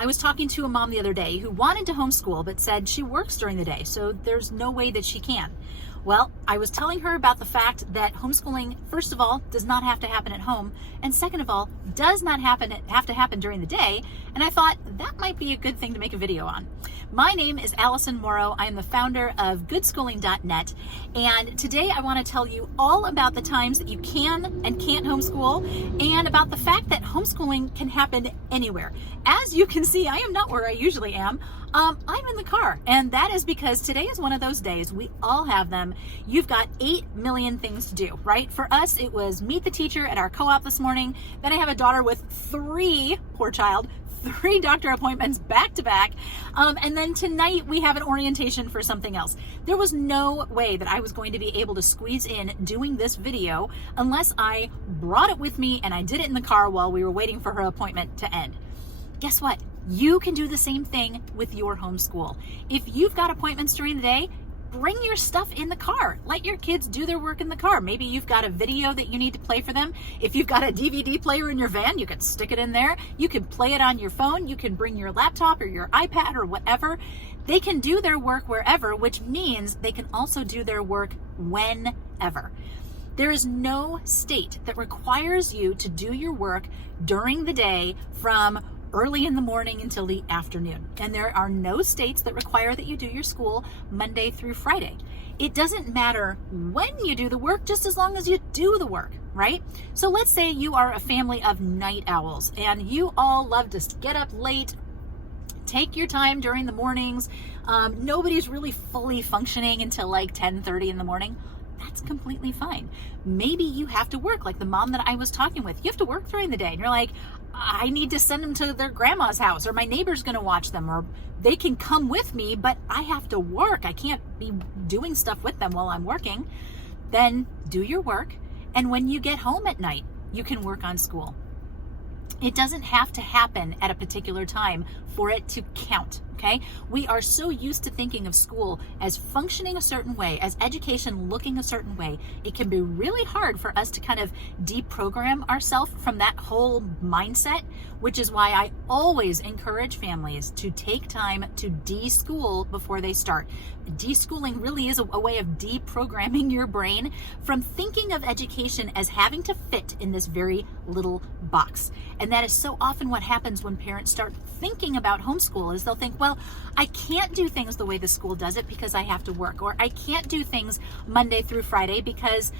I was talking to a mom the other day who wanted to homeschool but said she works during the day, so there's no way that she can. Well, I was telling her about the fact that homeschooling, first of all, does not have to happen at home, and second of all, does not have to happen during the day, and I thought that might be a good thing to make a video on. My name is Allison Morrow. I am the founder of goodschooling.net, and today I want to tell you all about the times that you can and can't homeschool, and about the fact that homeschooling can happen anywhere. As you can see, I am not where I usually am. I'm in the car, and that is because today is one of those days. We all have them. You've got 8 million things to do, right? For us, it was meet the teacher at our co-op this morning. Then I have a daughter with 3 doctor appointments back to back. And then tonight we have an orientation for something else. There was no way that I was going to be able to squeeze in doing this video unless I brought it with me and I did it in the car while we were waiting for her appointment to end. Guess what? You can do the same thing with your homeschool. If you've got appointments during the day, bring your stuff in the car. Let your kids do their work in the car. Maybe you've got a video that you need to play for them. If you've got a DVD player in your van, you can stick it in there. You can play it on your phone. You can bring your laptop or your iPad or whatever. They can do their work wherever, which means they can also do their work whenever. There is no state that requires you to do your work during the day from early in the morning until the afternoon. And there are no states that require that you do your school Monday through Friday. It doesn't matter when you do the work, just as long as you do the work, right? So let's say you are a family of night owls and you all love to get up late, take your time during the mornings. Nobody's really fully functioning until like 10:30 in the morning. That's completely fine. Maybe you have to work, like the mom that I was talking with. You have to work during the day, and you're like, I need to send them to their grandma's house, or my neighbor's going to watch them, or they can come with me, but I have to work. I can't be doing stuff with them while I'm working. Then do your work, and when you get home at night, you can work on school. It doesn't have to happen at a particular time for it to count, okay? We are so used to thinking of school as functioning a certain way, as education looking a certain way. It can be really hard for us to kind of deprogram ourselves from that whole mindset, which is why I always encourage families to take time to de-school before they start. De-schooling really is a way of deprogramming your brain from thinking of education as having to fit in this very little box. And that is so often what happens when parents start thinking about homeschool, is they'll think, well, I can't do things the way the school does it because I have to work, or I can't do things Monday through Friday because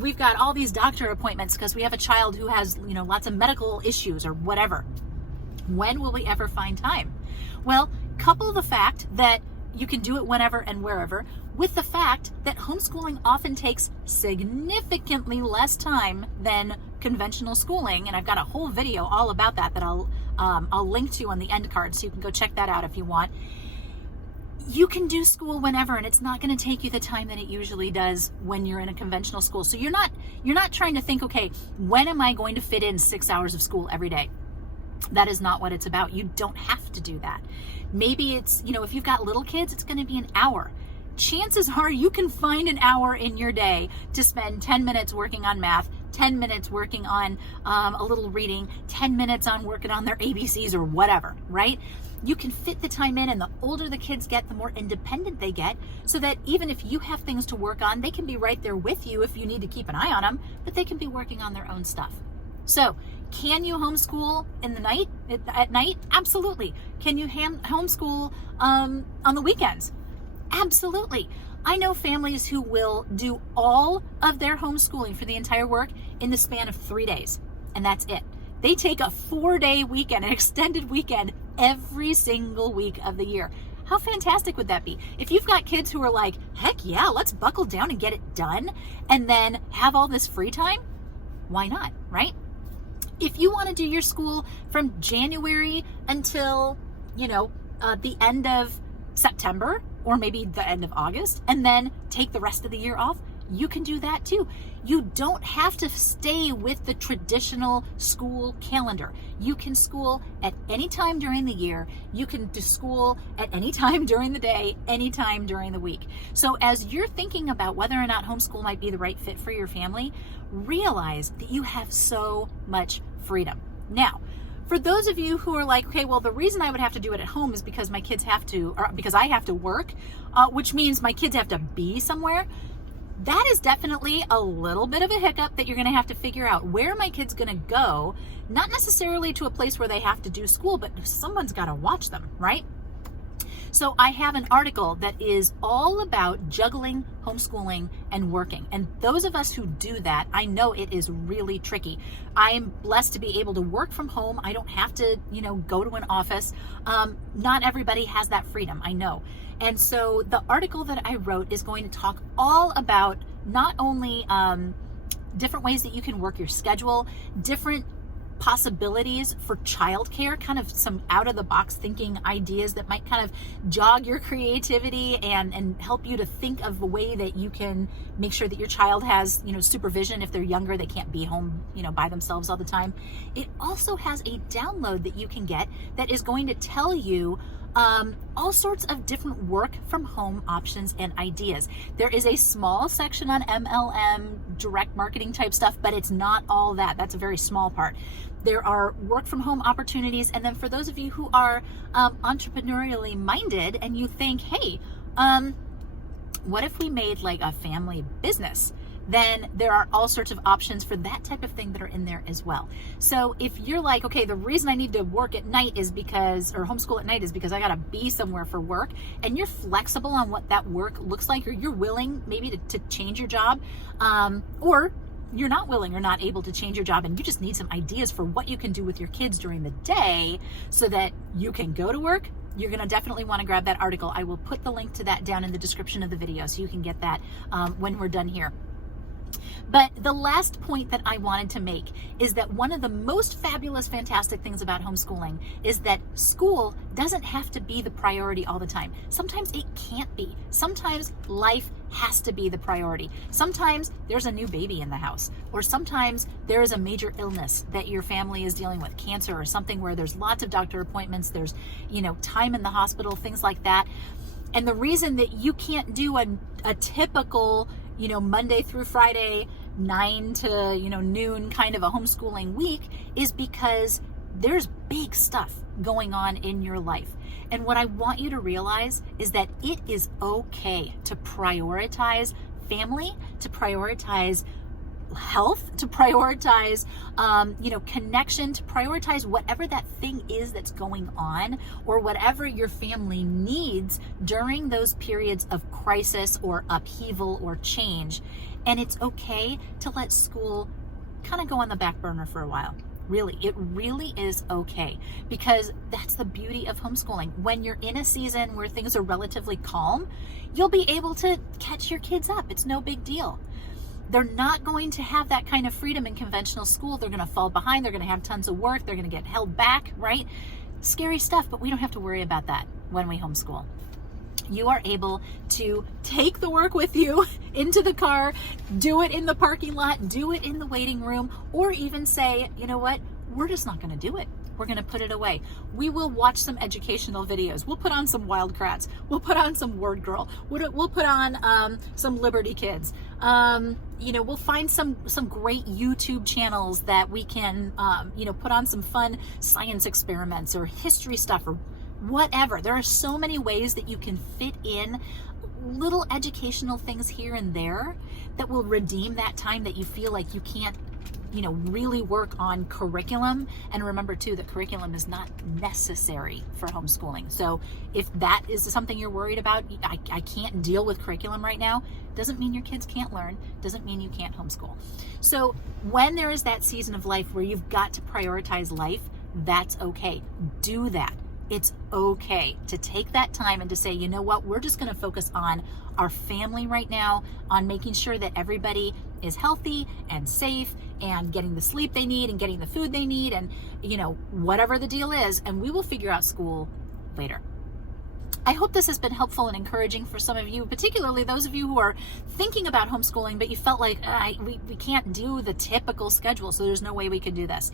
we've got all these doctor appointments because we have a child who has, lots of medical issues or whatever. When will we ever find time? Well, couple the fact that you can do it whenever and wherever with the fact that homeschooling often takes significantly less time than conventional schooling, and I've got a whole video all about that I'll link to on the end card, so you can go check that out if you want. You can do school whenever, and it's not going to take you the time that it usually does when you're in a conventional school. So you're not trying to think, okay, when am I going to fit in 6 hours of school every day? That is not what it's about. You don't have to do that. Maybe it's, if you've got little kids, it's going to be an hour. Chances are you can find an hour in your day to spend 10 minutes working on math, 10 minutes working on a little reading, 10 minutes on working on their ABCs or whatever, right? You can fit the time in, and the older the kids get, the more independent they get, so that even if you have things to work on, they can be right there with you if you need to keep an eye on them, but they can be working on their own stuff. So, can you homeschool in the night, at night? Absolutely. Can you homeschool on the weekends? Absolutely. I know families who will do all of their homeschooling for the entire work in the span of 3 days, and that's it. They take a 4-day weekend, an extended weekend, every single week of the year. How fantastic would that be? If you've got kids who are like, heck yeah, let's buckle down and get it done, and then have all this free time, why not, right? If you want to do your school from January until, the end of September, or maybe the end of August, and then take the rest of the year off, you can do that too. You don't have to stay with the traditional school calendar. You can school at any time during the year. You can do school at any time during the day, any time during the week. So as you're thinking about whether or not homeschool might be the right fit for your family, realize that you have so much freedom. Now, For those of you who are like, okay, well, the reason I would have to do it at home is because my kids have to, or because I have to work, which means my kids have to be somewhere. That is definitely a little bit of a hiccup that you're going to have to figure out. Where are my kids going to go? Not necessarily to a place where they have to do school, but someone's got to watch them, right? So I have an article that is all about juggling homeschooling and working. And those of us who do that, I know it is really tricky. I'm blessed to be able to work from home. I don't have to, go to an office. Not everybody has that freedom, I know. And so the article that I wrote is going to talk all about not only different ways that you can work your schedule, different possibilities for childcare, kind of some out-of-the-box thinking ideas that might kind of jog your creativity and help you to think of a way that you can make sure that your child has, supervision. If they're younger, they can't be home, by themselves all the time. It also has a download that you can get that is going to tell you all sorts of different work from home options and ideas. There is a small section on MLM, direct marketing type stuff, but it's not all that. That's a very small part. There are work from home opportunities. And then for those of you who are entrepreneurially minded and you think, hey, what if we made like a family business? Then there are all sorts of options for that type of thing that are in there as well. So if you're like, okay, the reason I need to work at night is because, or homeschool at night is because I gotta be somewhere for work, and you're flexible on what that work looks like, or you're willing maybe to change your job, or you're not willing or not able to change your job and you just need some ideas for what you can do with your kids during the day so that you can go to work, you're going to definitely want to grab that article. I will put the link to that down in the description of the video so you can get that when we're done here. But the last point that I wanted to make is that one of the most fabulous, fantastic things about homeschooling is that school doesn't have to be the priority all the time. Sometimes it can't be. Sometimes life has to be the priority. Sometimes there's a new baby in the house, or sometimes there is a major illness that your family is dealing with, cancer or something where there's lots of doctor appointments, there's, time in the hospital, things like that. And the reason that you can't do a typical, Monday through Friday, 9 to, noon kind of a homeschooling week is because there's big stuff going on in your life. And what I want you to realize is that it is okay to prioritize family, to prioritize health, to prioritize, connection, to prioritize whatever that thing is that's going on or whatever your family needs during those periods of crisis or upheaval or change. And it's okay to let school kind of go on the back burner for a while. Really, it really is okay, because that's the beauty of homeschooling. When you're in a season where things are relatively calm, you'll be able to catch your kids up. It's no big deal. They're not going to have that kind of freedom in conventional school. They're going to fall behind. They're going to have tons of work. They're going to get held back, right? Scary stuff, but we don't have to worry about that when we homeschool. You are able to take the work with you into the car, do it in the parking lot, do it in the waiting room, or even say, you know what, we're just not going to do it. We're going to put it away. We will watch some educational videos. We'll put on some Wildcrats. We'll put on some Word Girl. We'll put on some Liberty Kids. We'll find some great YouTube channels that we can, put on some fun science experiments or history stuff or whatever. There are so many ways that you can fit in little educational things here and there that will redeem that time that you feel like you can't, really work on curriculum. And remember too, that curriculum is not necessary for homeschooling. So if that is something you're worried about, I can't deal with curriculum right now, doesn't mean your kids can't learn, doesn't mean you can't homeschool. So when there is that season of life where you've got to prioritize life, that's okay. Do that. It's okay to take that time and to say, you know what, we're just going to focus on our family right now, on making sure that everybody is healthy and safe and getting the sleep they need and getting the food they need and, whatever the deal is, and we will figure out school later. I hope this has been helpful and encouraging for some of you, particularly those of you who are thinking about homeschooling, but you felt like we can't do the typical schedule, so there's no way we can do this.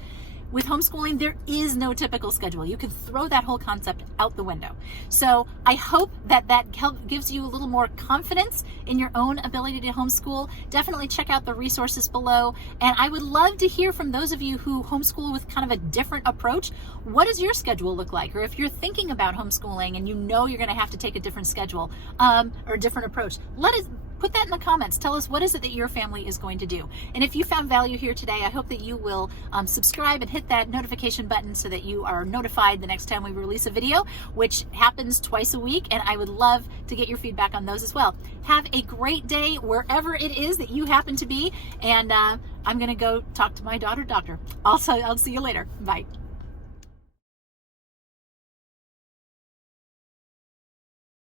with homeschooling, there is no typical schedule. You can throw that whole concept out the window. So I hope that gives you a little more confidence in your own ability to homeschool. Definitely check out the resources below. And I would love to hear from those of you who homeschool with kind of a different approach. What does your schedule look like? Or if you're thinking about homeschooling and you know you're going to have to take a different schedule or a different approach, put that in the comments. Tell us, what is it that your family is going to do? And if you found value here today, I hope that you will subscribe and hit that notification button so that you are notified the next time we release a video, which happens twice a week. And I would love to get your feedback on those as well. Have a great day wherever it is that you happen to be. And I'm going to go talk to my daughter, Doctor. Also, I'll see you later. Bye.